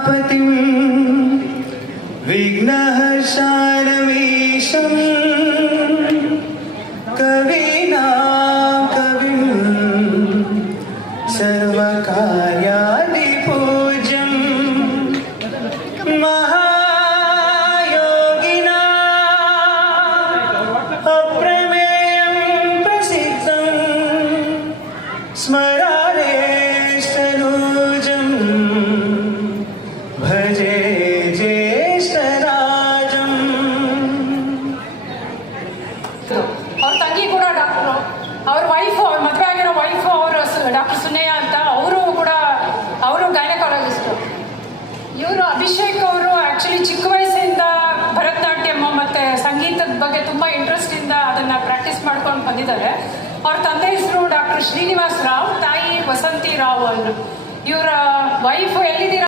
गणापतिं विघ्नहर्षाणमीशं कवीनां कविं सर्वकार्यादिपूज्यं महायोगिनाम् अप्रमेयं प्रसिद्धं स्मरारेष्टनूजं भजे ज्येष्ठराजम्. ಅವ್ರ ತಂಗಿ ಕೂಡ ಡಾಕ್ಟ್ರು, ಅವ್ರ ವೈಫು, ಅವ್ರ ಮದುವೆ ಆಗಿರೋ ವೈಫು ಅವರು ಡಾಕ್ಟರ್ ಸುನಯ್ಯ ಅಂತ, ಅವರು ಗೈನಕಾಲಜಿಸ್ಟು. ಇವರು ಅಭಿಷೇಕ್ ಅವರು ಆ್ಯಕ್ಚುಲಿ ಚಿಕ್ಕ ವಯಸ್ಸಿಂದ ಭರತನಾಟ್ಯಮ್ ಮತ್ತು ಸಂಗೀತದ ಬಗ್ಗೆ ತುಂಬ ಇಂಟ್ರೆಸ್ಟಿಂದ ಅದನ್ನು ಪ್ರಾಕ್ಟೀಸ್ ಮಾಡ್ಕೊಂಡು ಬಂದಿದ್ದಾರೆ. ಅವ್ರ ತಂದೆ ಹೆಸರು ಡಾಕ್ಟರ್ ಶ್ರೀನಿವಾಸ್ ರಾವ್, ತಾಯಿ ವಸಂತಿ ರಾವ್ ಅವರು. ಇವರ ವೈಫು ಎಲ್ಲಿದ್ದೀರಾ